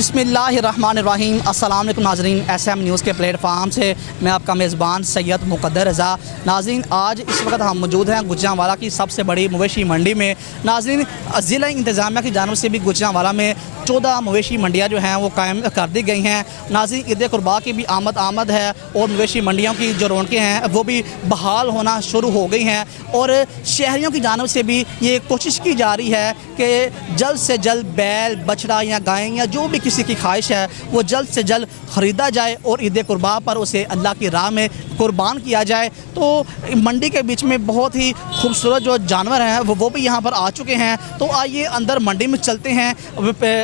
बिस्मिल्लाहिर्रहमानिर्रहीम। अस्सलाम वालेकुम नाज़रीन, SM न्यूज़ के प्लेटफार्म से मैं आपका मेज़बान सैयद मुक़द्दर रज़ा। नाज़रीन, आज इस वक्त हम मौजूद हैं गुजरांवाला की सबसे बड़ी मवेशी मंडी में। नाज़रीन, ज़िला इंतज़ामिया की जानब से भी गुजरांवाला में 14 मवेशी मंडियाँ जो हैं वो कायम कर दी गई हैं। नाज़रीन, ईद कुर्बा की भी आमद है और मवेशी मंडियों की जो रौनकें हैं वो भी बहाल होना शुरू हो गई हैं और शहरियों की जानब से भी ये कोशिश की जा रही है कि जल्द से जल्द बैल, बछड़ा या गाय या जो भी किसी की ख्वाहिश है वो जल्द से जल्द ख़रीदा जाए और ईद कुर्बा पर उसे अल्लाह की राह में कुर्बान किया जाए। तो मंडी के बीच में बहुत ही खूबसूरत जो जानवर हैं वो भी यहाँ पर आ चुके हैं। तो आइए अंदर मंडी में चलते हैं,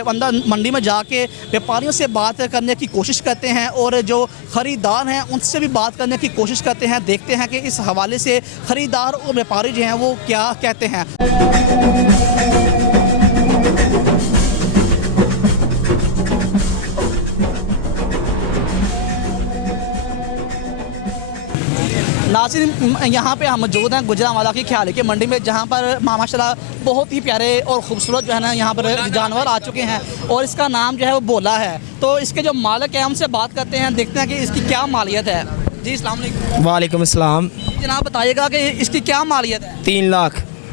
अंदर मंडी में जाके व्यापारियों से बात करने की कोशिश करते हैं और जो ख़रीदार हैं उनसे भी बात करने की कोशिश करते हैं। देखते हैं कि इस हवाले से ख़रीदार और व्यापारी जो हैं वो क्या कहते हैं। नाज़रीन, यहाँ पे हम मौजूद हैं गुजरांवाला की ख्याली की मंडी में, जहाँ पर माशाल्लाह बहुत ही प्यारे और ख़ूबसूरत जो है ना यहाँ पर जानवर आ चुके हैं और इसका नाम जो है वो बोला है। तो इसके जो मालिक हैं उनसे बात करते हैं, देखते हैं कि इसकी क्या मालियत है। जी अस्सलाम वालेकुम। वालेकुम अस्सलाम। जनाब बताइएगा कि इसकी क्या मालियत है। 3 लाख।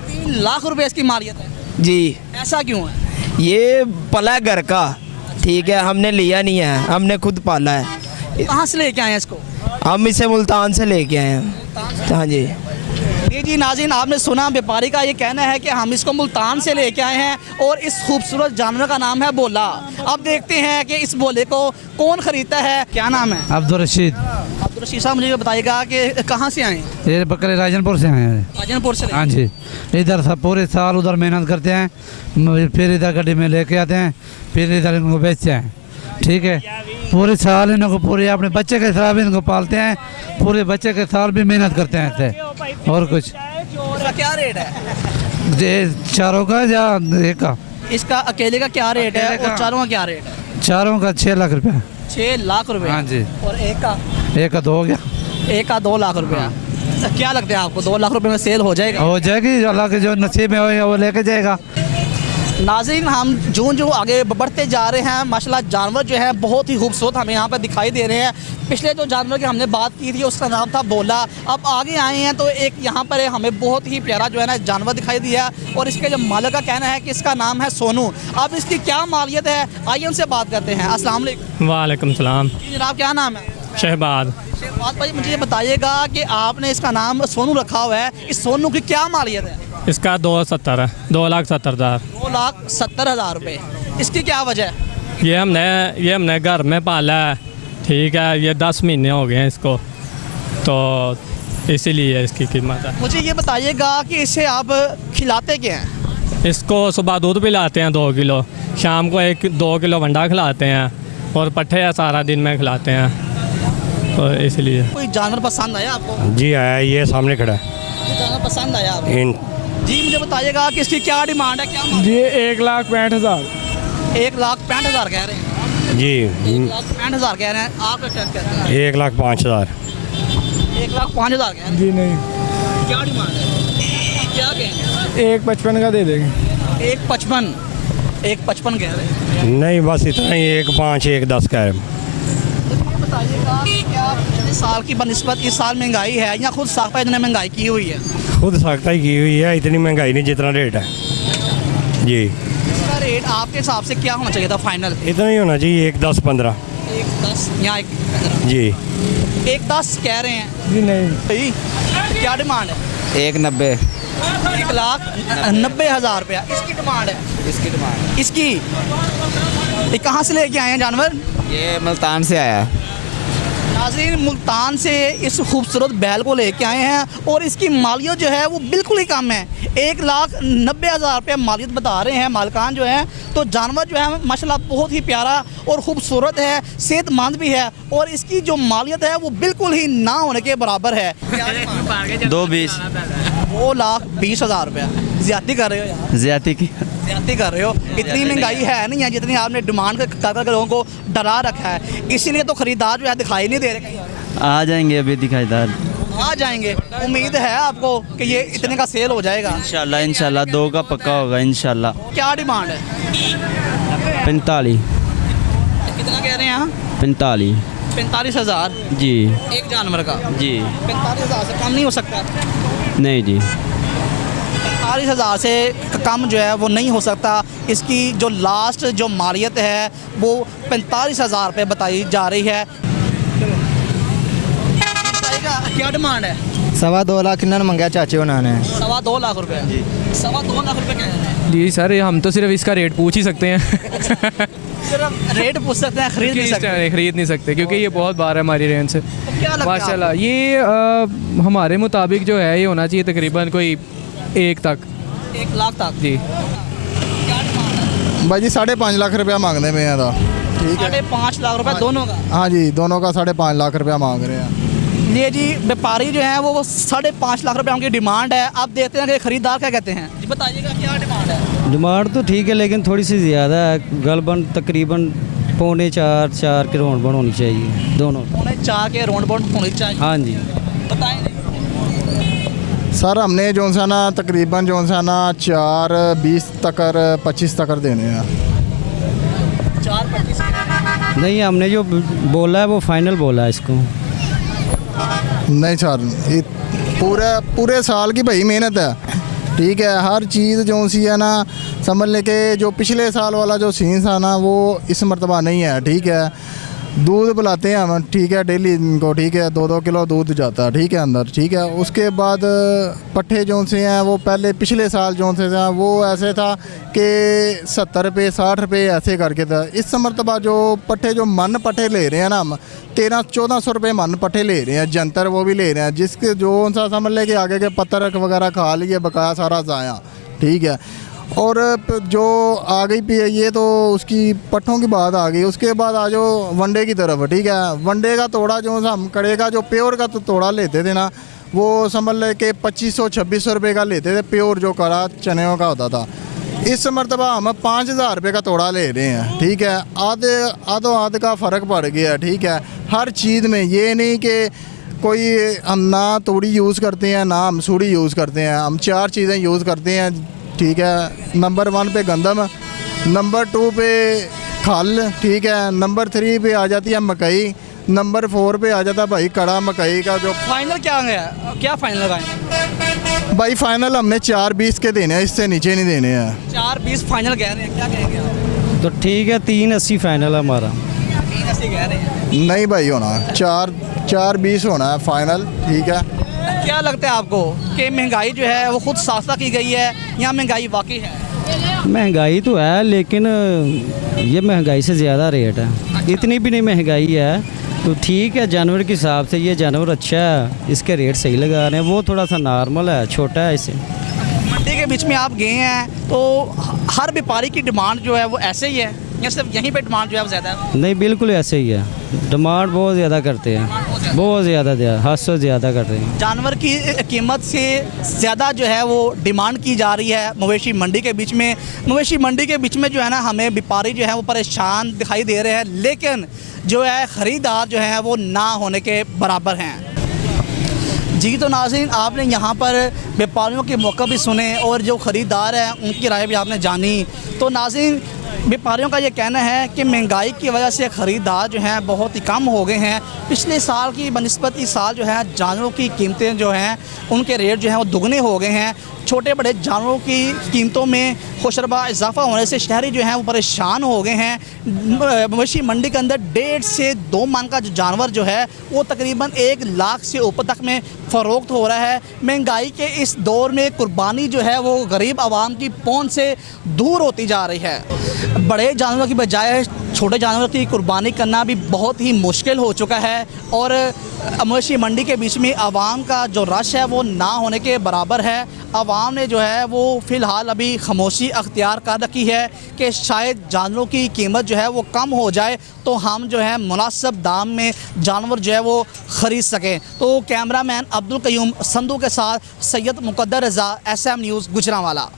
3 लाख रुपए इसकी मालियत है जी। ऐसा क्यों है? ये पला घर का, ठीक है, हमने लिया नहीं है, हमने खुद पाला है। कहाँ से लेके आए हैं इसको? हम इसे मुल्तान से लेके आए हैं। हाँ जी जी नाज़रीन, आपने सुना व्यापारी का ये कहना है कि हम इसको मुल्तान से लेके आए हैं और इस खूबसूरत जानवर का नाम है बोला। अब देखते हैं कि इस बोले को कौन ख़रीदता है। क्या नाम है? अब्दुल रशीद। अब्दुल रशीद साहब, मुझे बताइएगा कि कहाँ से आए हैं? ये बकरे राजनपुर से आए हैं। राजनपुर से? हाँ जी, इधर सब पूरे साल उधर मेहनत करते हैं, फिर इधर गड्डी में लेके आते हैं, फिर इधर इनको बेचते हैं। ठीक है, पूरे साल इनको पूरे अपने बच्चे के साथ इनको पालते हैं, पूरे बच्चे के साल भी मेहनत करते हैं ऐसे। और कुछ इसका क्या रेट है? ये चारों का या एक का? इसका अकेले का क्या रेट है और चारों का क्या रेट है? चारों का 6 लाख रुपया। 6 लाख रुपए? हाँ जी। और एक का? एक का 2 हो गया। एक का 2 लाख रुपया। क्या लगता है आपको 2 लाख रुपए में सेल हो जाएगा? हो जाएगी, अल्लाह के जो नसीब में होगा वो लेके जाएगा। नाज़रीन, हम जो आगे बढ़ते जा रहे हैं, माशाल्लाह जानवर जो है बहुत ही खूबसूरत हमें यहाँ पर दिखाई दे रहे हैं। पिछले जो जानवर की हमने बात की थी उसका नाम था बोला। अब आगे आए हैं तो एक यहाँ पर हमें बहुत ही प्यारा जो है ना जानवर दिखाई दिया और इसके जो मालिक का कहना है कि इसका नाम है सोनू। अब इसकी क्या मालियत है, आइए उनसे बात करते हैं। अस्सलाम वालेकुम। वालेकुम सलाम। जनाब क्या नाम है? शहबाज। शहबाज भाई, मुझे ये बताइएगा कि आपने इसका नाम सोनू रखा हुआ है, इस सोनू की क्या मालियत है? इसका 270 है, 2,70,000। 2,70,000 रुपये। इसकी क्या वजह है? ये हमने घर में पाला है, ठीक है, ये 10 महीने हो गए हैं इसको, तो इसीलिए इसकी कीमत है। मुझे ये बताइएगा कि इसे आप खिलाते क्या हैं? इसको सुबह दूध पिलाते हैं 2 किलो, शाम को 1-2 किलो वंडा खिलाते हैं और पट्ठे सारा दिन में खिलाते हैं, तो इसलिए। कोई जानवर पसंद आया आपको? जी आया, ये सामने खड़ा है। ये जानवर पसंद आया आपको? जी मुझे बताइएगा कि इसकी क्या डिमांड है? क्या जी 1,65,000। 1,65,000 कह रहे हैं जी। 1,65,000 कह रहे हैं, आप क्या कहते हैं? 1,05,000। 1,05,000 कह रहे हैं। जी नहीं, क्या डिमांड है? क्या कहेंगे? 1,55 का दे देंगे। 1,55? 1,55 कह रहे हैं। नहीं, बस इतना ही, 1,05, 1,10 का है। बताइएगा कि क्या पिछले साल की बनिस्बत इस साल महंगाई है या खुद साख्ता इतने महंगाई की हुई है? खुद साख्ता ही की हुई है, इतनी महंगाई नहीं जितना रेट है जी। इसका रेट आपके हिसाब से क्या होना चाहिए था फाइनल? इतना ही होना चाहिए, 1,10-15। 1,10 या 1,15? जी 1,10 कह रहे हैं। जी नहीं, भाई क्या डिमांड है? 1,90। 1,90,000 रुपया इसकी डिमांड है। इसकी डिमांड। इसकी ये कहाँ से लेके आए हैं जानवर? ये मुल्तान से आया है। नाज़रीन, मुल्तान से इस खूबसूरत बैल को लेके आए हैं और इसकी मालियत जो है वो बिल्कुल ही कम है। 1,90,000 रुपये मालियत बता रहे हैं मालिकान जो है। तो जानवर जो है माशाल्लाह बहुत ही प्यारा और ख़ूबसूरत है, सेहतमंद भी है और इसकी जो मालियत है वो बिल्कुल ही ना होने के बराबर है। 2,20। 2,20,000 रुपया। ज़्यादती कर रहे हो यार, ज़्यादती कर रहे हो। इतनी महंगाई है नहीं है जितनी आपने डिमांड कर लोगों को डरा रखा है, इसीलिए तो ख़रीदार जो है दिखाई नहीं दे रहे। आ जाएंगे अभी दिखाईदार। आ जाएंगे, उम्मीद है आपको कि ये इतने का सेल हो जाएगा? इंशाल्लाह 2 का पक्का होगा इंशाल्लाह। क्या डिमांड है? 45। कितना कह रहे हैं यहाँ? 45 45,000 जी एक जानवर का। जी 45,000 से कम नहीं हो सकता? नहीं जी 45,000 से कम जो है वो नहीं हो सकता। इसकी जो लास्ट जो मालियत है वो 45,000 रुपये बताई जा रही है। बताइएगा क्या डिमांड है? 2.25 लाख इन्होंने मंगा चाचे उन्होंने। 2.25 लाख रुपए जी। 2.25 लाख रुपए कह रहे हैं। जी सर हम तो सिर्फ इसका रेट पूछ ही सकते हैं सिर्फ रेट पूछ सकते हैं, खरीद नहीं सकते। खरीद नहीं सकते क्योंकि ये बहुत बार है हमारी रेंज से। तो क्या लगता है माशाल्लाह आपको? ये हमारे मुताबिक जो है ये होना चाहिए तकरीबन कोई 1 तक। 1 लाख तक जी क्या डिमांड है? भाई जी 5.5 लाख रुपया मांगने में है। ठीक है 5.5 लाख रुपए दोनों का। हाँ जी, दोनों का 5.5 लाख रुपया मांग रहे हैं। ये जी व्यापारी जो है वो 5.5 लाख रुपए उनकी डिमांड है। अब देखते हैं कि खरीदार क्या कहते हैं। जी बताइएगा क्या डिमांड है? डिमांड तो ठीक है लेकिन थोड़ी सी ज़्यादा है। गलबन तकरीबन 3.25-4 की रोड बन होनी चाहिए दोनों। 4 के रोड बोर्ड होनी चाहिए। हाँ जी बताएं सर हमने जो सा ना तकरीबन जो सा ना 4.20 तक 25 तक देने हैं। 4.25 नहीं हमने जो बोला है वो फाइनल बोला है इसको। नहीं सर ये पूरे साल की भाई मेहनत है। ठीक है हर चीज़ जो सी है ना समझ ले के जो पिछले साल वाला जो सीन था ना वो इस मरतबा नहीं है। ठीक है दूध पिलाते हैं हम। ठीक है डेली इनको। ठीक है 2-2 किलो दूध जाता है। ठीक है अंदर। ठीक है उसके बाद पट्ठे जो से हैं वो पहले पिछले साल जो से था वो ऐसे था कि 70 रुपये 60 रुपये ऐसे करके था। इस मरतबा जो पट्ठे जो मन पट्ठे ले रहे हैं ना हम 1300-1400 रुपये मन पट्ठे ले रहे हैं। जंतर वो भी ले रहे हैं जिसके जो सा समझ ले के आगे के पत्थर वगैरह खा लिए बकाया सारा ज़ाया। ठीक है और जो आ गई भी ये तो उसकी पट्ठों की बात आ गई। उसके बाद आ जाओ वनडे की तरफ। ठीक है वनडे का तोड़ा जो हम कड़े का जो प्योर का तो तोड़ा लेते थे ना वो समझ ले के 2500-2600 रुपये का लेते थे। प्योर जो कड़ा चने का होता था। इस मरतबा हम 5,000 रुपये का तोड़ा ले रहे हैं। ठीक है आधे का फ़र्क पड़ गया। ठीक है हर चीज़ में ये नहीं कि कोई हम ना तोड़ी यूज़ करते हैं ना हम सूड़ी यूज़ करते हैं। हम 4 चीज़ें यूज़ करते हैं। ठीक है नंबर 1 पे गंदम, नंबर 2 पे खल। ठीक है नंबर 3 पे आ जाती है मकई, नंबर 4 पे आ जाता भाई कड़ा मकई का जो फाइनल क्या है? क्या फाइनल लगाएंगे? भाई फाइनल हमने 4.20 के देने हैं। इससे नीचे नहीं देने हैं। 4.20 फाइनल कह रहे हैं। क्या कहेंगे आप? तो ठीक है 380 फाइनल है हमारा। 380 कह रहे हैं। नहीं भाई होना 4.20 होना है फाइनल। ठीक है क्या लगता है आपको कि महंगाई जो है वो खुद सस्ता की गई है या महंगाई वाकई है? महंगाई तो है लेकिन ये महंगाई से ज़्यादा रेट है। इतनी भी नहीं महंगाई है तो ठीक है। जानवर के हिसाब से ये जानवर अच्छा है इसके रेट सही लगा रहे हैं। वो थोड़ा सा नॉर्मल है छोटा है इसे। मंडी के बीच में आप गए हैं तो हर व्यापारी की डिमांड जो है वो ऐसे ही है या सिर्फ यहीं पे डिमांड जो है वो ज़्यादा है? नहीं बिल्कुल ऐसे ही है। डिमांड बहुत ज़्यादा करते हैं। बहुत ज़्यादा हद से ज़्यादा कर रहे हैं। जानवर की कीमत से ज़्यादा जो है वो डिमांड की जा रही है मवेशी मंडी के बीच में। मवेशी मंडी के बीच में जो है ना हमें व्यापारी जो है वो परेशान दिखाई दे रहे हैं लेकिन जो है ख़रीदार जो है वो ना होने के बराबर हैं। जी तो नाज़रीन आपने यहाँ पर व्यापारियों के मौक़िफ़ भी सुने और जो ख़रीदार हैं उनकी राय भी आपने जानी। तो नाज़रीन व्यापारियों का ये कहना है कि महंगाई की वजह से ख़रीदार जो हैं बहुत ही कम हो गए हैं। पिछले साल की बनिस्बत इस साल जो है जानवरों की कीमतें जो हैं उनके रेट जो हैं वो दुगने हो गए हैं। छोटे बड़े जानवरों की कीमतों में खुशरबा इजाफा होने से शहरी जो हैं वो परेशान हो गए हैं। मवेशी मंडी के अंदर 1.5 से 2 मन का जो जानवर जो है वो तकरीबन 1 लाख से ऊपर तक में फ़रोख्त हो रहा है। महंगाई के इस दौर में कुर्बानी जो है वो गरीब आवाम की पहुंच से दूर होती जा रही है। बड़े जानवरों की बजाय छोटे जानवरों की कुर्बानी करना भी बहुत ही मुश्किल हो चुका है और मवेशी मंडी के बीच में आवाम का जो रश है वो ना होने के बराबर है। आवाम ने जो है वो फ़िलहाल अभी खामोशी अख्तियार कर रखी है कि शायद जानवरों की कीमत जो है वो कम हो जाए तो हम जो है मुनासिब दाम में जानवर जो है वो ख़रीद सकें। तो कैमरामैन अब्दुल क़य्यूम संधू के साथ सैयद मुक़द्दर रज़ा SM न्यूज़ गुजरांवाला।